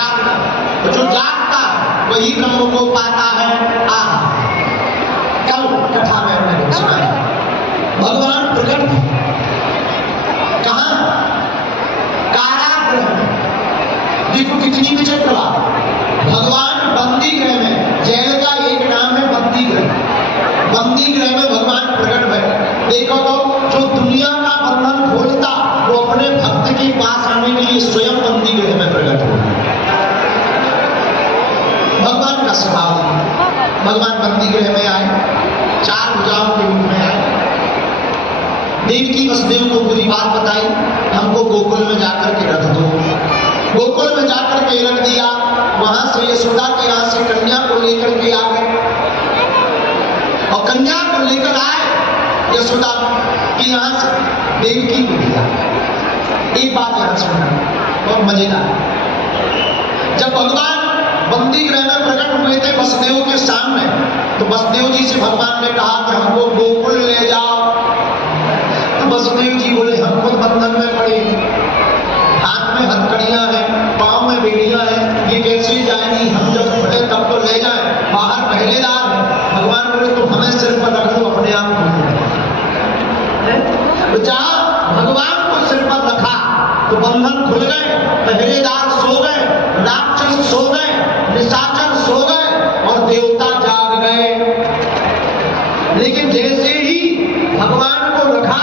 जागना, तो जो जागता वही ब्रह्म को पाता है। कल कथा में हमने सुनाया भगवान प्रकट कहां? कारागृह में। देखो कितनी विचित्र बात, भगवान बंदी गृह में, जेल का एक नाम है बंदी गृह, बंदी गृह में भगवान प्रकट हुए। देखो तो जो दुनिया का बंधन खोलता वो अपने भक्त के पास आने के लिए स्वयं बंदी गृह में प्रकट हो। भगवान का स्वभाव, भगवान बंदी गृह में आए, चार भुजाओं के रूप में आए। देवकी वसुदेव को पूरी बात बताई, हमको गोकुल में जाकर के रख दो। गोकुल में जाकर के रख दिया, वहां से यशोदा के यहाँ से कन्या को लेकर के आ गए, और कन्या को लेकर आए यशोदा के यहाँ से देवकी को दिया। एक बात याद सुनना, बहुत मजेदार, जब भगवान बंदी गृह में प्रकट हुए थे वसुदेव के सामने, तो वसुदेव जी से भगवान ने कहा कि हमको गोकुल ले जाओ। तो वसुदेव जी बोले हम खुद बंधन में पड़े, हाथ में हथकड़ियां हैं, पांव में बेड़ियां हैं, ये कैसे जाएंगी, हम जब खुले तब तो ले जाए, बाहर पहरेदार है। भगवान बोले तुम हमें सिर पर रख लो, अपने आप तो जहां भगवान को सिर पर रखा तो बंधन खुल गए, पहरेदार सो गए, राक्षस सो गए, निशाचर सो गए और देवता जाग गए। लेकिन जैसे ही भगवान को रखा,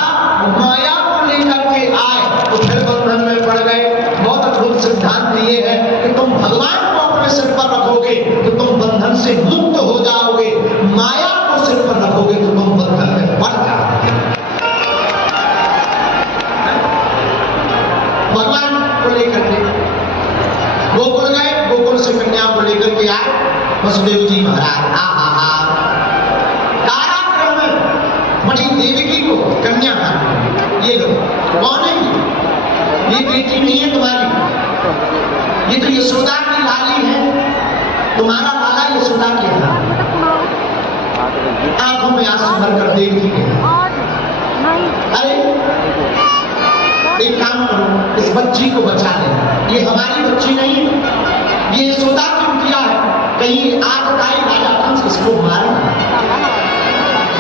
माया को लेकर के आए तो फिर बंधन में पड़ गए। बहुत अद्भुत सिद्धांत ये है कि तुम भगवान को अपने सिर पर रखोगे तो तुम बंधन से मुक्त हो जाओगे, माया को सिर पर रखोगे तो तुम बंधन में पड़ जाओगे। भगवान को लेकर के गोकुल गए, गोकुल से कन्या को लेकर के आए वसुदेव जी महाराज। कारागृह में बड़ी देवकी को कन्या का, ये लो, कौन है ये बेटी नहीं है तुम्हारी, ये तो यशोदा की लाली है, तुम्हारा लाला यशोदा के है। आंखों में आंसू भरकर देवकी के, अरे एक काम करो, इस बच्ची को बचा ले, ये हमारी बच्ची नहीं है, ये यशोदा की बिटिया है, कहीं आग आई राजा कंस इसको मारे,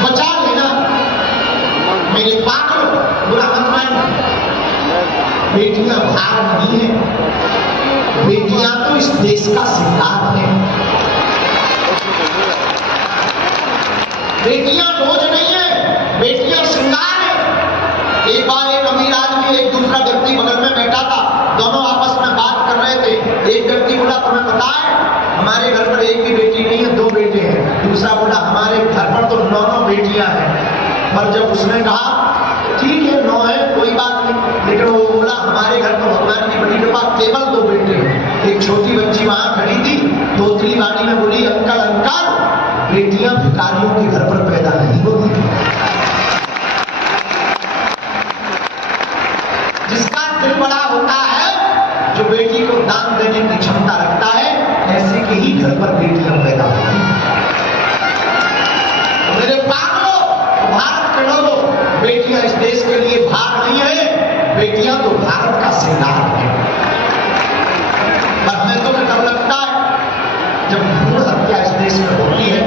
बचा लेना। मेरे पागल बुरा मत मानना, बेटियां भार नहीं है, बेटियां तो इस देश का सिंगार है, बेटियां बोझ नहीं है, बेटियां श्रृंगार है। एक बार एक अमीर आदमी एक दूसरा व्यक्ति बगल में बैठा था, दोनों आपस में बात कर रहे थे। एक व्यक्ति बोला तुम्हें पता है हमारे घर पर एक भी बेटी नहीं है, 2 बेटे हैं। दूसरा बोला हमारे घर पर तो 9 बेटियां हैं। पर जब उसने कहा ठीक है 9 है कोई बात नहीं, लेकिन वो बोला हमारे घर पर भगवान की बड़ी कृपा केवल 2 बेटे हैं। एक छोटी बच्ची वहां खड़ी थी, दूसरी वाणी में बोली अंकल अंकल, बेटियां भिखारियों के घर पर पैदा नहीं होती। जिसका दिल बड़ा होता है, जो बेटी को दान देने की क्षमता रखता है, ऐसे के ही घर पर बेटियां पैदा होती हैं। मेरे पागलों, भारत के लोगों, बेटियां इस देश के लिए भार नहीं है, बेटियां तो भारत का श्रृंगार है। पर हमें तो डर लगता है जब भ्रूण हत्या इस देश में होती है,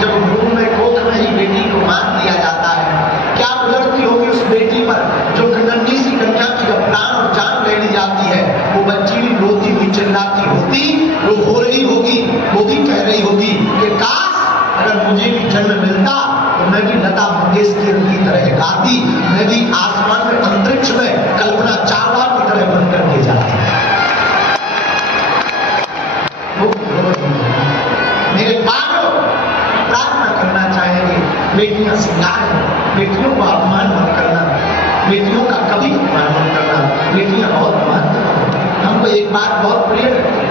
जब भ्रूण में कोख में ही बेटी को मार दिया जाता है, क्या गुजरती होगी उस बेटी पर, जो नन्ही सी कन्या की जब प्राण और जान ले ली जाती है, वो बच्ची भी रोती हुई चिल्लाती होती, वो हो रही होगी, वो भी कह रही होगी कि काश अगर मुझे भी जन्म मिलता तो मैं भी लता मंगेशकर की तरह गाती, मैं भी आसमान में अंतरिक्ष में कल्पना चावला की तरह बन करके जाती। मेरे बालों प्रार्थना करना चाहेंगे, बेटियां श्रृंगार हैं, बेटियों को अपमान मत करना, बेटियों का कभी अपमान मत करना, बेटियां बहुत महत्वपूर्ण। हमको एक बात बहुत प्रिय है,